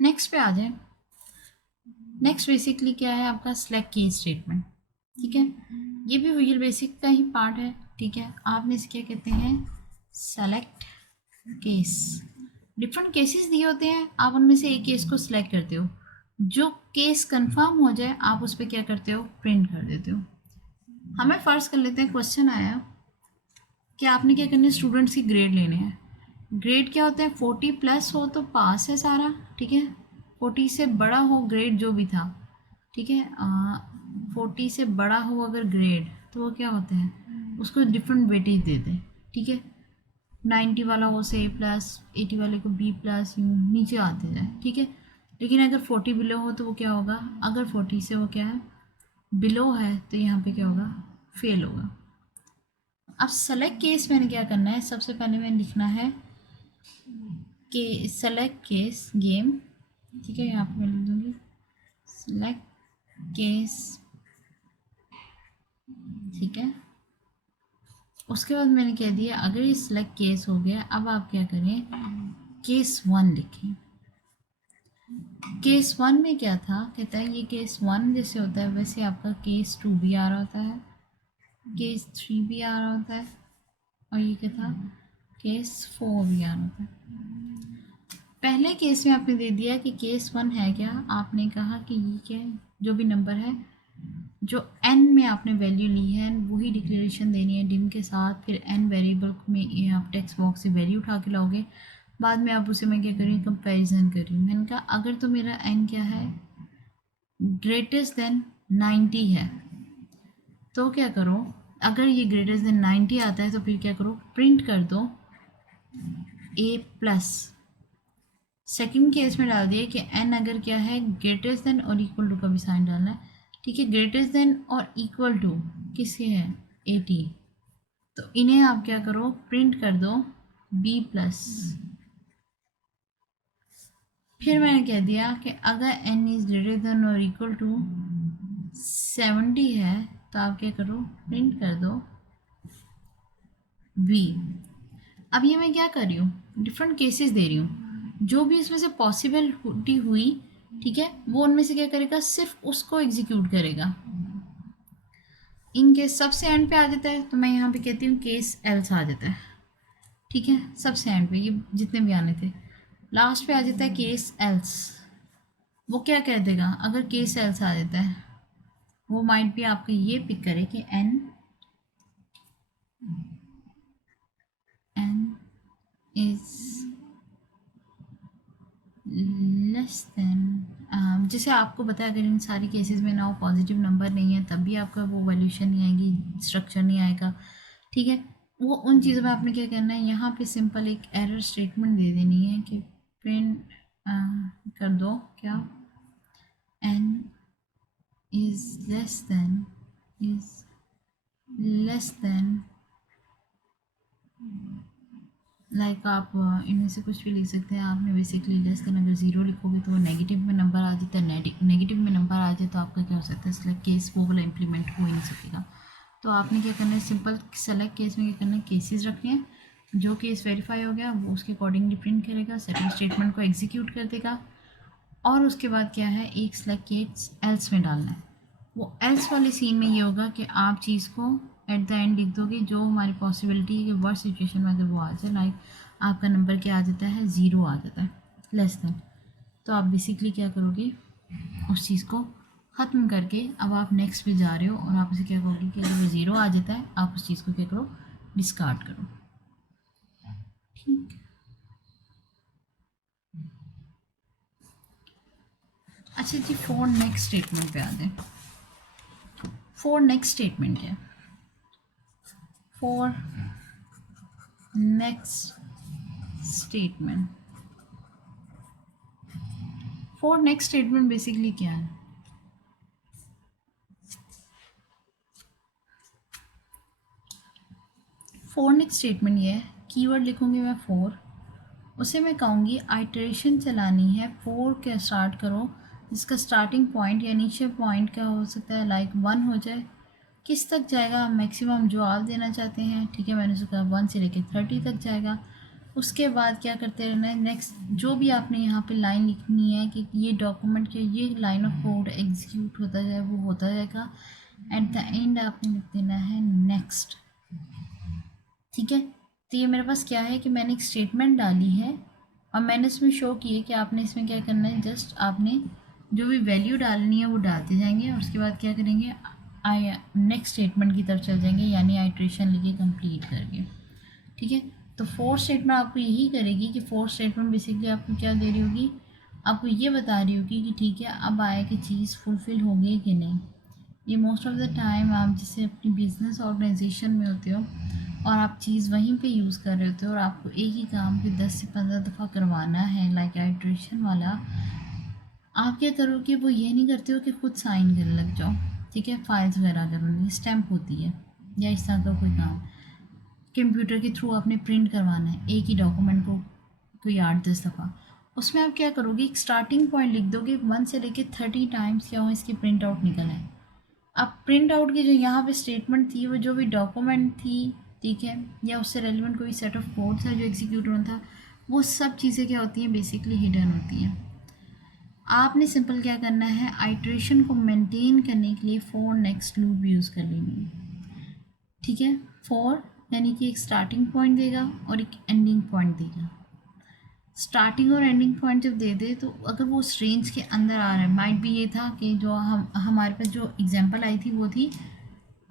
Next पे आ जाए। Next basically क्या है आपका सिलेक्ट केस स्टेटमेंट। ठीक है, ये भी विजुअल बेसिक का ही पार्ट है। ठीक है, आपने इसे क्या कहते हैं, सेलेक्ट केस। डिफरेंट केसेस दिए होते हैं, आप उनमें से एक केस को सिलेक्ट करते हो। जो केस कंफर्म हो जाए आप उस पर क्या करते हो, प्रिंट कर देते हो। हमें फर्ज कर लेते हैं क्वेश्चन आया कि आपने क्या करना है, स्टूडेंट्स की ग्रेड लेने हैं। ग्रेड क्या होता है, 40 प्लस हो तो पास है सारा। ठीक है, 40 से बड़ा हो ग्रेड जो भी था। ठीक है, 40 से बड़ा हो अगर ग्रेड तो वो क्या होता है, उसको डिफरेंट वेटेज देते हैं। ठीक है, 90 वाला हो से A+, 80 वाले को B+, यूँ नीचे आते जाए। ठीक है, लेकिन अगर 40 बिलो हो तो वो क्या होगा, अगर 40 से वो क्या है, बिलो है, तो यहाँ पे क्या होगा, फेल होगा। अब सेलेक्ट केस मैंने क्या करना है, सबसे पहले मैंने लिखना है कि सेलेक्ट केस गेम। ठीक है, यहाँ पे मैं लिख दूँगी सेलेक्ट केस। ठीक है, उसके बाद मैंने कह दिया अगर ये सिलेक्ट केस हो गया, अब आप क्या करें, केस 1 लिखें। केस 1 में क्या था, कहता है ये केस 1 जैसे होता है वैसे आपका केस 2 भी आ रहा होता है, केस 3 भी आ रहा होता है, और ये क्या था, केस 4 भी आ रहा होता है। पहले केस में आपने दे दिया कि केस 1 है क्या, आपने कहा कि ये क्या है, जो भी नंबर है जो n में आपने वैल्यू ली है वही डिक्लेरेशन देनी है डिम के साथ। फिर n वेरिएबल में ये आप टेक्स्ट बॉक्स से वैल्यू उठा के लाओगे, बाद में आप उसे मैं क्या करी, कंपैरिजन करी। मैंने कहा अगर तो मेरा n क्या है, ग्रेटेस्ट देन 90 है, तो क्या करो, अगर ये ग्रेटेस्ट देन 90 आता है तो फिर क्या करो, प्रिंट कर दो A+। सेकंड केस में डाल दिए कि n अगर क्या है, ग्रेटेस्ट देन और इक्वल टू का भी साइन डालना है। ठीक है, ग्रेटेस्ट देन और इक्वल टू किसके है, 80, तो इन्हें आप क्या करो, प्रिंट कर दो B+। फिर मैंने कह दिया कि अगर n इज़ ग्रेटर देन और इक्वल टू 70 है तो आप क्या करो, प्रिंट कर दो V। अब ये मैं क्या कर रही हूँ, डिफरेंट केसेस दे रही हूँ, जो भी इसमें से पॉसिबिलिटी हुई, ठीक है, वो उनमें से क्या करेगा, सिर्फ उसको एग्जीक्यूट करेगा। इन केस सबसे एंड पे आ जाता है तो मैं यहाँ पे कहती हूँ केस एल्स आ जाता है। ठीक है, सबसे एंड पे ये जितने भी आने थे, लास्ट पे आ जाता है केस एल्स। वो क्या कह देगा, अगर केस एल्स आ जाता है, वो माइट भी आपका ये पिक करे कि एन इज लेस देन, जैसे आपको पता है अगर इन सारी केसेस में ना वो पॉजिटिव नंबर नहीं है तब भी आपका वो वैल्यूशन नहीं आएगी, स्ट्रक्चर नहीं आएगा। ठीक है, वो उन चीज़ों में आपने क्या करना है, यहाँ पे सिंपल एक एरर स्टेटमेंट दे देनी है कि प्रिंट कर दो क्या, N is less than like आप इनमें से कुछ भी लिख सकते हैं। आपने बेसिकली लेस देन अगर 0 लिखोगे तो वो नेगेटिव में नंबर आ जाता है, नेगेटिव में नंबर आ जाए तो आपका क्या हो सकता है, सिलेक्ट केस वो वाला इम्प्लीमेंट हो ही नहीं सकेगा। तो आपने क्या करना है, सिंपल सेलेक्ट केस में क्या करना है, केसेस रखने हैं। जो केस वेरीफाई हो गया वो उसके अकॉर्डिंगली प्रिंट करेगा, सेकंड स्टेटमेंट को एग्जीक्यूट कर देगा, और उसके बाद क्या है, एक सेलेक्ट केस एल्स में डालना है। वो एल्स वाले सीन में ये होगा कि आप चीज़ को एट द एंड लिख दोगे जो हमारी पॉसिबिलिटी है कि वर्स्ट सिचुएशन में अगर वो आ जाए, लाइक आपका नंबर क्या आ जाता है, 0 आ जाता है, लेस देन, तो आप बेसिकली क्या करोगे, उस चीज़ को ख़त्म करके अब आप नेक्स्ट पे जा रहे हो और आप उसे क्या करोगे कि अगर वो 0 आ जाता है आप उस चीज़ को क्या करो, डिस्कार्ड करो। ठीक, अच्छा जी, फॉर नेक्स्ट स्टेटमेंट पे आ जाए। फॉर नेक्स्ट स्टेटमेंट क्या है, for next statement, for next statement basically क्या है, फॉर नेक्स्ट स्टेटमेंट ये है, कीवर्ड लिखूंगी मैं फॉर, उसे मैं कहूँगी आइटरेशन चलानी है, फोर क्या स्टार्ट करो, जिसका स्टार्टिंग पॉइंट या इनिशियल पॉइंट क्या हो सकता है, लाइक 1 हो जाए, किस तक जाएगा, मैक्सिमम जो आप देना चाहते हैं। ठीक है, मैंने उसे कहा 1 से लेकर 30 तक जाएगा। उसके बाद क्या करते रहना है, नेक्स्ट जो भी आपने यहाँ पे लाइन लिखनी है कि ये डॉक्यूमेंट के ये लाइन ऑफ कोड एग्जीक्यूट होता जाए, वो होता जाएगा। एट द एंड आपने लिख देना है नेक्स्ट। ठीक है, तो ये मेरे पास क्या है कि मैंने एक स्टेटमेंट डाली है और मैंने इसमें शो की है कि आपने इसमें क्या करना है, जस्ट आपने जो भी वैल्यू डालनी है वो डालते जाएंगे और उसके बाद क्या करेंगे, नेक्स्ट स्टेटमेंट की तरफ चल जाएंगे, यानी आइट्रेशन लेके कंप्लीट करके। ठीक है, तो फोर्थ स्टेटमेंट आपको यही करेगी कि फोर्थ स्टेटमेंट बेसिकली आपको क्या दे रही होगी, आपको ये बता रही होगी कि ठीक है अब आया कि चीज़ फुलफ़िल हो गई कि नहीं। ये मोस्ट ऑफ द टाइम आप जैसे अपनी बिजनेस ऑर्गेनाइजेशन में होते हो और आप चीज़ वहीं पे यूज़ कर रहे होते हो और आपको एक ही काम को 10 से 15 दफ़ा करवाना है, लाइक आइट्रेशन वाला, आप क्या करोगे, वो ये नहीं करते हो कि खुद साइन करने लग जाओ। ठीक है, फाइल्स वगैरह करनी, स्टैम्प होती है या इस तरह का कोई काम कंप्यूटर के थ्रू आपने प्रिंट करवाना है एक ही डॉक्यूमेंट को कोई 8-10 दफ़ा, उसमें आप क्या करोगे, एक स्टार्टिंग पॉइंट लिख दोगे 1 से लेके 30 टाइम्स क्या हो इसकी प्रिंट आउट निकल आए। अब प्रिंट आउट की जो यहाँ पे स्टेटमेंट थी, वो जो भी डॉक्यूमेंट थी, ठीक है, या उससे रेलिवेंट कोई सेट ऑफ कोड था जो एग्जीक्यूट होना था, वो सब चीज़ें क्या होती हैं, बेसिकली हिडन होती हैं। आपने सिंपल क्या करना है, आइट्रेशन को मेंटेन करने के लिए फॉर नेक्स्ट लूप यूज़ कर लेनी है। ठीक है, फॉर यानी कि एक स्टार्टिंग पॉइंट देगा और एक एंडिंग पॉइंट देगा। स्टार्टिंग और एंडिंग पॉइंट जब दे दे तो अगर वो उस रेंज के अंदर आ रहा है, माइट भी ये था कि जो हमारे पास जो एग्जांपल आई थी वो थी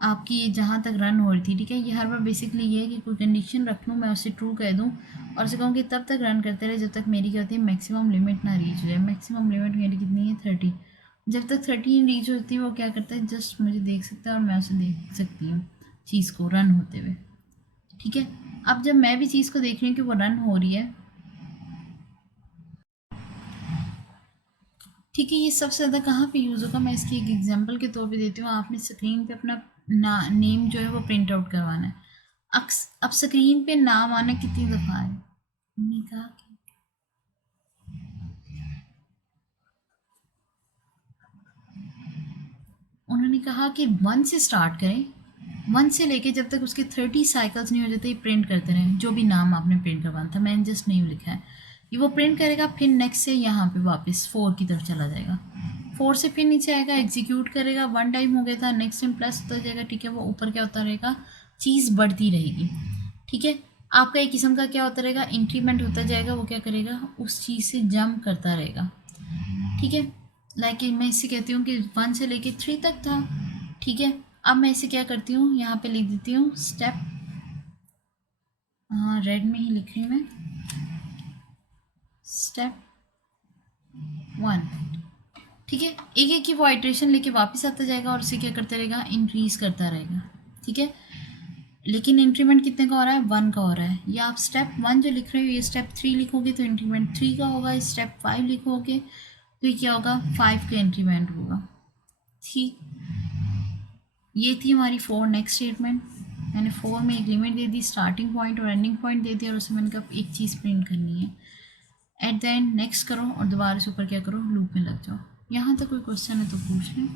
आपकी जहाँ तक रन हो रही थी। ठीक है, ये हर बार बेसिकली ये है कि कोई कंडीशन रख लूँ, मैं उसे ट्रू कह दूँ और उसे कहूँ कि तब तक रन करते रहे जब तक मेरी क्या होती है, मैक्सिमम लिमिट ना रीच हो जाए। मैक्सिमम लिमिट मेरी कितनी है, 30। जब तक 30 रीच होती है वो क्या करता है, जस्ट मुझे देख सकता है और मैं उसे देख सकती हूँ चीज़ को रन होते हुए। ठीक है, अब जब मैं भी चीज़ को देख रही हूँ कि वो रन हो रही है, ठीक है, ये सबसे ज़्यादा कहाँ पे यूज़ होगा, मैं इसकी एक एग्जांपल के तौर पे देती हूँ। आपने स्क्रीन पे अपना नेम जो है वो प्रिंट आउट करवाना है। अब स्क्रीन पे नाम आना कितनी दफ़ा है, उन्होंने कहा कि कि 1 से स्टार्ट करें, 1 से लेके जब तक उसके 30 साइकिल्स नहीं हो जाते प्रिंट करते रहें जो भी नाम आपने प्रिंट करवाना था। मैंने जस्ट नेम लिखा है, ये वो प्रिंट करेगा, फिर नेक्स्ट से यहाँ पे वापस 4 की तरफ चला जाएगा, 4 से फिर नीचे आएगा, एग्जीक्यूट करेगा, 1 टाइम हो गया था, नेक्स्ट टाइम प्लस होता जाएगा। ठीक है, वो ऊपर क्या होता रहेगा, चीज़ बढ़ती रहेगी। ठीक है, आपका एक किस्म का क्या होता रहेगा, इंक्रीमेंट होता जाएगा, वो क्या करेगा, उस चीज़ से जंप करता रहेगा। ठीक है, लाइक मैं इसे कहती हूँ कि 1 से लेके 3 तक था। ठीक है, अब मैं इसे क्या करती हूँ, यहाँ पे लिख देती हूँ स्टेप, हाँ रेड में ही लिख रही हूँ मैं, स्टेप 1। ठीक है, एक एक की वो आइट्रेशन लेके वापस आता जाएगा और उसे क्या करता रहेगा, इंक्रीज करता रहेगा। ठीक है, लेकिन इंक्रीमेंट कितने का हो रहा है, 1 का हो रहा है। या आप स्टेप 1 जो लिख रहे हो ये स्टेप 3 लिखोगे तो इंक्रीमेंट 3 का होगा, स्टेप 5 लिखोगे तो ये क्या होगा, 5 का इंक्रीमेंट होगा। ठीक, ये थी हमारी 4 नेक्स्ट स्टेटमेंट। मैंने 4 में एक लिमिट दे दी, स्टार्टिंग पॉइंट और एंडिंग पॉइंट दे दिया और उससे मैंने कहा एक चीज़ प्रिंट करनी है। एट द एंड नेक्स्ट करो और दोबारा से ऊपर क्या करो, लूप में लग जाओ। यहाँ तक कोई क्वेश्चन है तो पूछ लें।